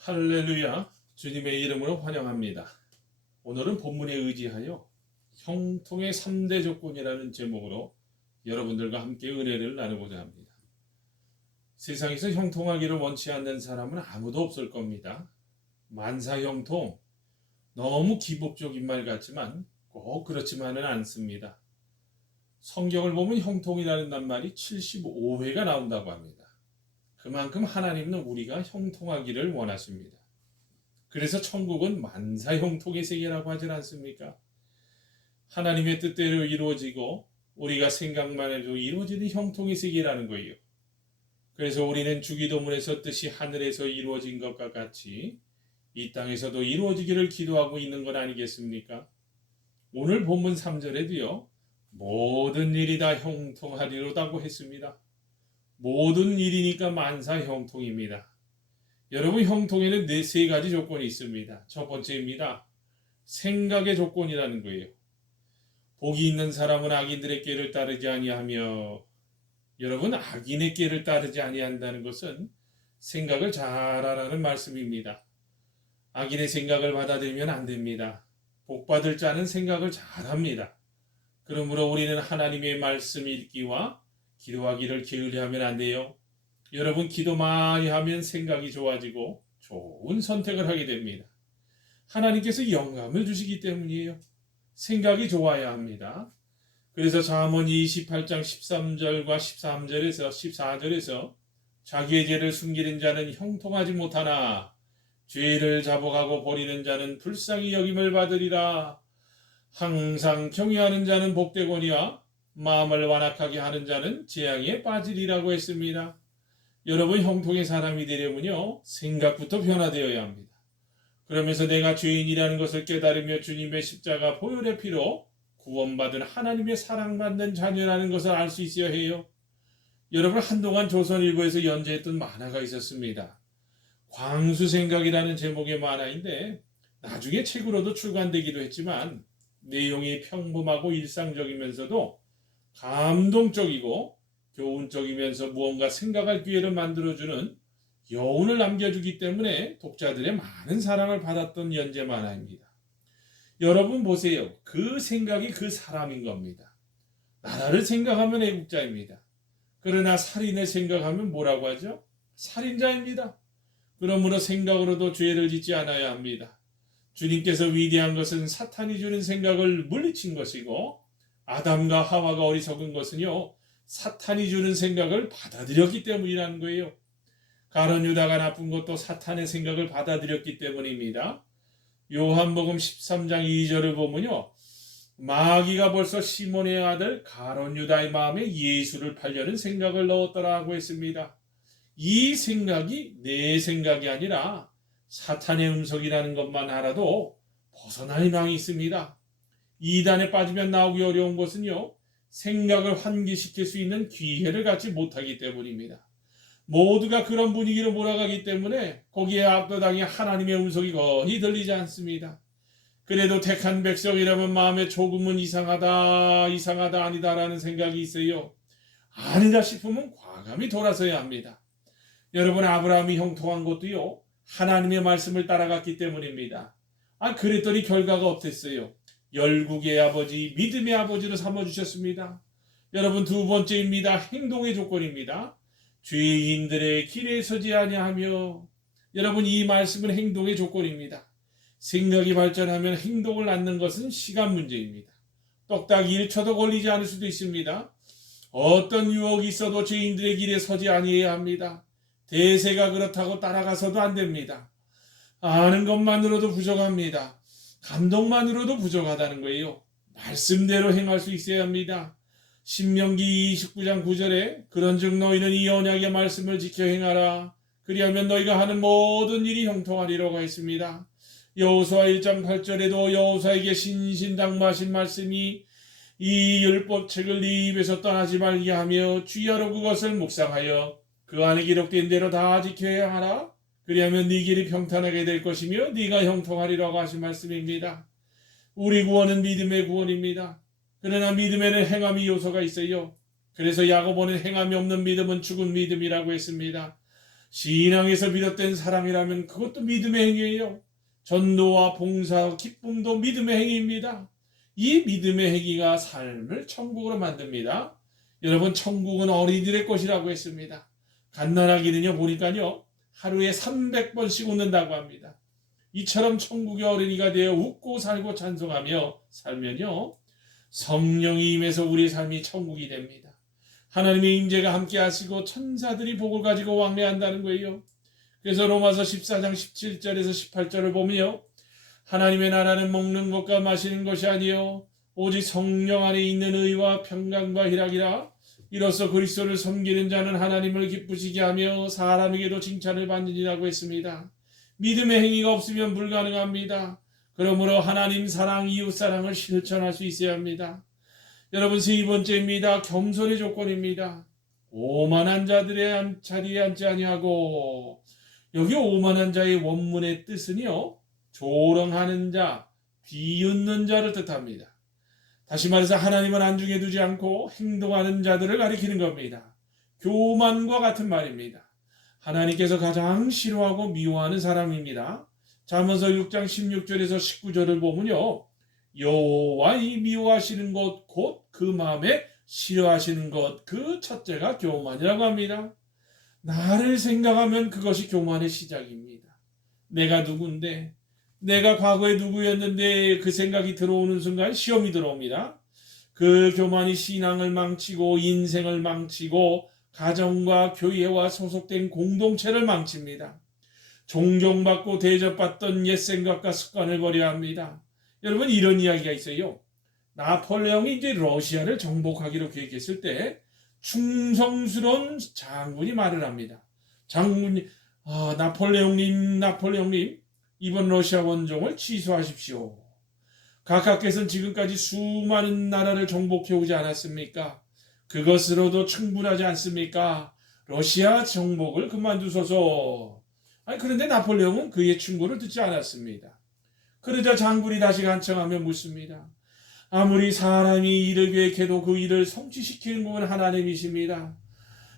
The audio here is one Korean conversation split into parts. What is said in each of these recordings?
할렐루야, 주님의 이름으로 환영합니다. 오늘은 본문에 의지하여 형통의 3대 조건이라는 제목으로 여러분들과 함께 은혜를 나누고자 합니다. 세상에서 형통하기를 원치 않는 사람은 아무도 없을 겁니다. 만사형통, 너무 기복적인 말 같지만 꼭 그렇지만은 않습니다. 성경을 보면 형통이라는 낱말이 75회가 나온다고 합니다. 그만큼 하나님은 우리가 형통하기를 원하십니다. 그래서 천국은 만사형통의 세계라고 하지 않습니까? 하나님의 뜻대로 이루어지고 우리가 생각만 해도 이루어지는 형통의 세계라는 거예요. 그래서 우리는 주기도문에서 뜻이 하늘에서 이루어진 것과 같이 이 땅에서도 이루어지기를 기도하고 있는 것 아니겠습니까? 오늘 본문 3절에도요. 모든 일이 다 형통하리로다고 했습니다. 모든 일이니까 만사형통입니다. 여러분, 형통에는 세 가지 조건이 있습니다. 첫 번째입니다. 생각의 조건이라는 거예요. 복이 있는 사람은 악인들의 꾀를 따르지 아니하며, 여러분, 악인의 꾀를 따르지 아니한다는 것은 생각을 잘하라는 말씀입니다. 악인의 생각을 받아들이면 안 됩니다. 복받을 자는 생각을 잘합니다. 그러므로 우리는 하나님의 말씀 읽기와 기도하기를 게을리하면 안 돼요. 여러분, 기도 많이 하면 생각이 좋아지고 좋은 선택을 하게 됩니다. 하나님께서 영감을 주시기 때문이에요. 생각이 좋아야 합니다. 그래서 잠언 28장 13절과 13절에서 14절에서 자기의 죄를 숨기는 자는 형통하지 못하나 죄를 자복하고 버리는 자는 불쌍히 여김을 받으리라. 항상 경외하는 자는 복되거니와 마음을 완악하게 하는 자는 재앙에 빠지리라고 했습니다. 여러분, 형통의 사람이 되려면요, 생각부터 변화되어야 합니다. 그러면서 내가 죄인이라는 것을 깨달으며 주님의 십자가 보혈의 피로 구원받은 하나님의 사랑받는 자녀라는 것을 알 수 있어야 해요. 여러분, 한동안 조선일보에서 연재했던 만화가 있었습니다. 광수생각이라는 제목의 만화인데 나중에 책으로도 출간되기도 했지만 내용이 평범하고 일상적이면서도 감동적이고 교훈적이면서 무언가 생각할 기회를 만들어주는 여운을 남겨주기 때문에 독자들의 많은 사랑을 받았던 연재 만화입니다. 여러분 보세요. 그 생각이 그 사람인 겁니다. 나라를 생각하면 애국자입니다. 그러나 살인을 생각하면 뭐라고 하죠? 살인자입니다. 그러므로 생각으로도 죄를 짓지 않아야 합니다. 주님께서 위대한 것은 사탄이 주는 생각을 물리친 것이고 아담과 하와가 어리석은 것은요, 사탄이 주는 생각을 받아들였기 때문이라는 거예요. 가룟 유다가 나쁜 것도 사탄의 생각을 받아들였기 때문입니다. 요한복음 13장 2절을 보면요, 마귀가 벌써 시몬의 아들 가룟 유다의 마음에 예수를 팔려는 생각을 넣었더라고 했습니다. 이 생각이 내 생각이 아니라 사탄의 음성이라는 것만 알아도 벗어날 희망이 있습니다. 이단에 빠지면 나오기 어려운 것은요, 생각을 환기시킬 수 있는 기회를 갖지 못하기 때문입니다. 모두가 그런 분위기로 몰아가기 때문에 거기에 압도당해 하나님의 음성이 거의 들리지 않습니다. 그래도 택한 백성이라면 마음에 조금은 이상하다 아니다라는 생각이 있어요. 아니다 싶으면 과감히 돌아서야 합니다. 여러분, 아브라함이 형통한 것도요, 하나님의 말씀을 따라갔기 때문입니다. 그랬더니 결과가 어땠어요? 열국의 아버지, 믿음의 아버지로 삼아주셨습니다. 여러분, 두 번째입니다. 행동의 조건입니다. 죄인들의 길에 서지 아니하며, 여러분, 이 말씀은 행동의 조건입니다. 생각이 발전하면 행동을 낳는 것은 시간 문제입니다. 똑딱 1초도 걸리지 않을 수도 있습니다. 어떤 유혹이 있어도 죄인들의 길에 서지 아니해야 합니다. 대세가 그렇다고 따라가서도 안 됩니다. 아는 것만으로도 부족합니다. 감동만으로도 부족하다는 거예요. 말씀대로 행할 수 있어야 합니다. 신명기 29장 9절에 그런즉 너희는 이 언약의 말씀을 지켜 행하라. 그리하면 너희가 하는 모든 일이 형통하리라고 했습니다. 여호수아 1장 8절에도 여호수아에게 신신당부하신 말씀이 이 율법책을 네 입에서 떠나지 말게 하며 주야로 그것을 묵상하여 그 안에 기록된 대로 다 지켜야 하라. 그리하면 네 길이 평탄하게 될 것이며 네가 형통하리라고 하신 말씀입니다. 우리 구원은 믿음의 구원입니다. 그러나 믿음에는 행함이 요소가 있어요. 그래서 야고보는 행함이 없는 믿음은 죽은 믿음이라고 했습니다. 신앙에서 비롯된 사랑이라면 그것도 믿음의 행위예요. 전도와 봉사, 기쁨도 믿음의 행위입니다. 이 믿음의 행위가 삶을 천국으로 만듭니다. 여러분, 천국은 어린이들의 것이라고 했습니다. 갓난아기는요 보니까요 하루에 300번씩 웃는다고 합니다. 이처럼 천국의 어린이가 되어 웃고 살고 찬송하며 살면요 성령이 임해서 우리의 삶이 천국이 됩니다. 하나님의 임재가 함께 하시고 천사들이 복을 가지고 왕래한다는 거예요. 그래서 로마서 14장 17절에서 18절을 보면요 하나님의 나라는 먹는 것과 마시는 것이 아니요 오직 성령 안에 있는 의와 평강과 희락이라. 이로써 그리스도를 섬기는 자는 하나님을 기쁘시게 하며 사람에게도 칭찬을 받느니라고 했습니다. 믿음의 행위가 없으면 불가능합니다. 그러므로 하나님 사랑, 이웃 사랑을 실천할 수 있어야 합니다. 여러분, 세 번째입니다. 겸손의 조건입니다. 오만한 자들의 자리에 앉지 아니하고, 여기 오만한 자의 원문의 뜻은요 조롱하는 자, 비웃는 자를 뜻합니다. 다시 말해서 하나님을 안중에 두지 않고 행동하는 자들을 가리키는 겁니다. 교만과 같은 말입니다. 하나님께서 가장 싫어하고 미워하는 사람입니다. 잠언서 6장 16절에서 19절을 보면요 여호와의 미워하시는 것 곧 그 마음에 싫어하시는 것 그 첫째가 교만이라고 합니다. 나를 생각하면 그것이 교만의 시작입니다. 내가 누군데, 내가 과거에 누구였는데 그 생각이 들어오는 순간 시험이 들어옵니다. 그 교만이 신앙을 망치고 인생을 망치고 가정과 교회와 소속된 공동체를 망칩니다. 존경받고 대접받던 옛 생각과 습관을 버려야 합니다. 여러분, 이런 이야기가 있어요. 나폴레옹이 이제 러시아를 정복하기로 계획했을 때 충성스러운 장군이 말을 합니다. 장군이 나폴레옹님 이번 러시아 원정을 취소하십시오. 각하께서는 지금까지 수많은 나라를 정복해 오지 않았습니까? 그것으로도 충분하지 않습니까? 러시아 정복을 그만두소서. 그런데 나폴레옹은 그의 충고를 듣지 않았습니다. 그러자 장군이 다시 간청하며 묻습니다. 아무리 사람이 일을 계획해도 그 일을 성취시키는 분은 하나님이십니다.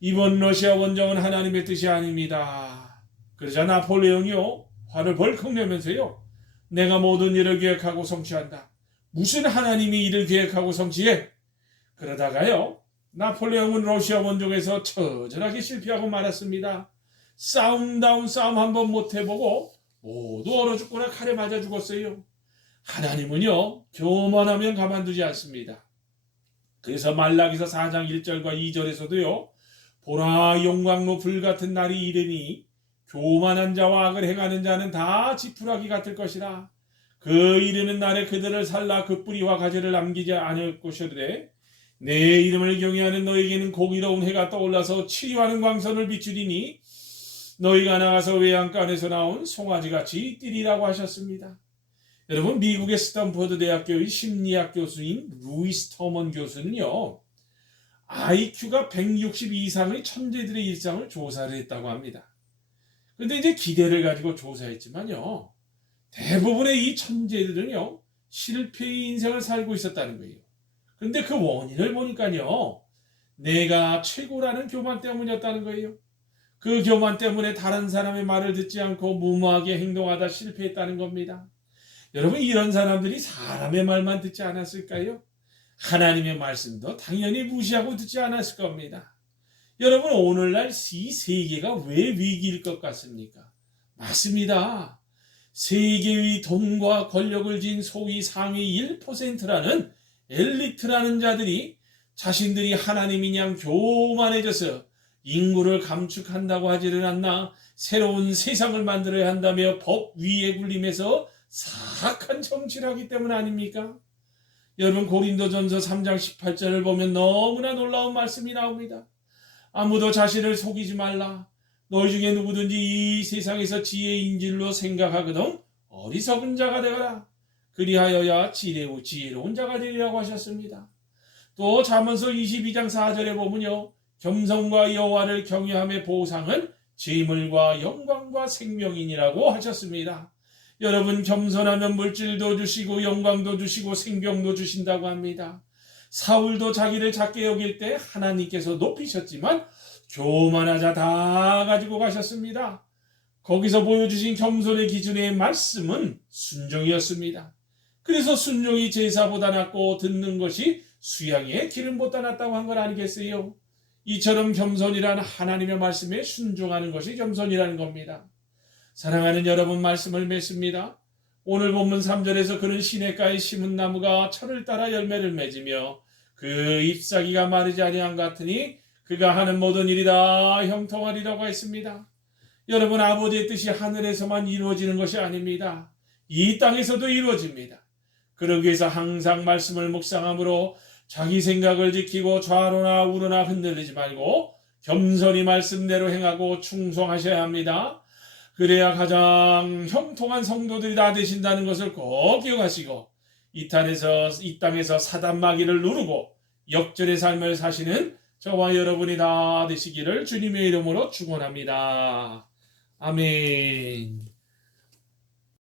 이번 러시아 원정은 하나님의 뜻이 아닙니다. 그러자 나폴레옹이요 화를 벌컥 내면서요 내가 모든 일을 계획하고 성취한다. 무슨 하나님이 일을 계획하고 성취해? 그러다가요 나폴레옹은 러시아 원정에서 처절하게 실패하고 말았습니다. 싸움 한번 못 해보고 모두 얼어 죽거나 칼에 맞아 죽었어요. 하나님은요 교만하면 가만두지 않습니다. 그래서 말라기서 4장 1절과 2절에서도요 보라, 영광로 불같은 날이 이르니 교만한 자와 악을 행하는 자는 다 지푸라기 같을 것이라. 그 이르는 날에 그들을 살라 그 뿌리와 가지를 남기지 않을 것이되 내 이름을 경외하는 너에게는 공의로운 해가 떠올라서 치료하는 광선을 비추리니 너희가 나가서 외양간에서 나온 송아지같이 뛰리라고 하셨습니다. 여러분, 미국의 스탠포드 대학교의 심리학 교수인 루이스 터먼 교수는요 IQ가 160 이상의 천재들의 일상을 조사를 했다고 합니다. 근데 이제 기대를 가지고 조사했지만요 대부분의 이 천재들은요 실패의 인생을 살고 있었다는 거예요. 근데 그 원인을 보니까요 내가 최고라는 교만 때문이었다는 거예요. 그 교만 때문에 다른 사람의 말을 듣지 않고 무모하게 행동하다 실패했다는 겁니다. 여러분, 이런 사람들이 사람의 말만 듣지 않았을까요? 하나님의 말씀도 당연히 무시하고 듣지 않았을 겁니다. 여러분, 오늘날 이 세계가 왜 위기일 것 같습니까? 맞습니다. 세계의 돈과 권력을 쥔 소위 상위 1%라는 엘리트라는 자들이 자신들이 하나님인 양 교만해져서 인구를 감축한다고 하지를 않나 새로운 세상을 만들어야 한다며 법 위에 굴림해서 사악한 정치를 하기 때문 아닙니까? 여러분, 고린도전서 3장 18절을 보면 너무나 놀라운 말씀이 나옵니다. 아무도 자신을 속이지 말라. 너희 중에 누구든지 이 세상에서 지혜의 인질로 생각하거든 어리석은 자가 되어라. 그리하여야 지혜로운 자가 되리라고 하셨습니다. 또 잠언서 22장 4절에 보면요 겸손과 여호와를 경외함의 보상은 재물과 영광과 생명이니라고 하셨습니다. 여러분, 겸손하면 물질도 주시고 영광도 주시고 생명도 주신다고 합니다. 사울도 자기를 작게 여길 때 하나님께서 높이셨지만 교만하자 다 가지고 가셨습니다. 거기서 보여주신 겸손의 기준의 말씀은 순종이었습니다. 그래서 순종이 제사보다 낫고 듣는 것이 수양의 기름보다 낫다고 한 걸 아니겠어요? 이처럼 겸손이란 하나님의 말씀에 순종하는 것이 겸손이라는 겁니다. 사랑하는 여러분, 말씀을 맺습니다. 오늘 본문 3절에서 그는 시냇가에 심은 나무가 철을 따라 열매를 맺으며 그 잎사귀가 마르지 아니한 같으니 그가 하는 모든 일이 다 형통하리라고 했습니다. 여러분, 아버지의 뜻이 하늘에서만 이루어지는 것이 아닙니다. 이 땅에서도 이루어집니다. 그러기 위해서 항상 말씀을 묵상함으로 자기 생각을 지키고 좌로나 우로나 흔들리지 말고 겸손히 말씀대로 행하고 충성하셔야 합니다. 그래야 가장 형통한 성도들이 다 되신다는 것을 꼭 기억하시고 이 땅에서 사단 마귀를 누르고 역전의 삶을 사시는 저와 여러분이 다 되시기를 주님의 이름으로 축원합니다. 아멘.